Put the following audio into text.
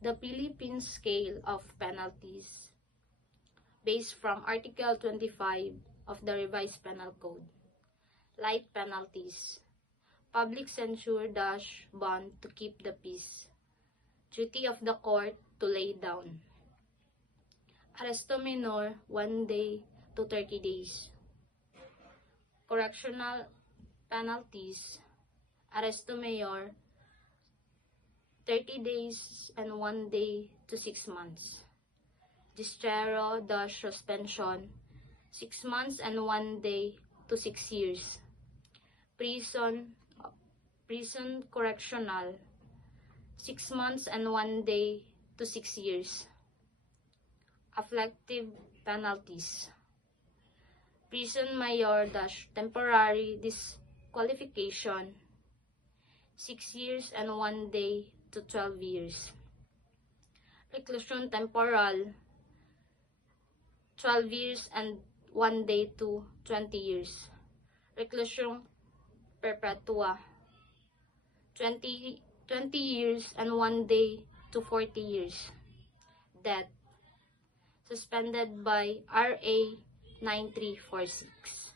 The Philippine Scale of Penalties, based from Article 25 of the Revised Penal Code. Light penalties. Public censure - bond to keep the peace. Duty of the court to lay down. Arresto menor 1 day to 30 days. Correctional penalties. Arresto mayor 30 days and 1 day to 6 months. Distero - suspension 6 months and 1 day to 6 years. Prison correctional 6 months and 1 day to 6 years. Afflictive penalties. Prison mayor - temporary disqualification 6 years and 1 day to 12 years. Reclusion temporal 12 years and 1 day to 20 years. Reclusion perpetua 20 years and 1 day to 40 years. Death suspended by RA 9346.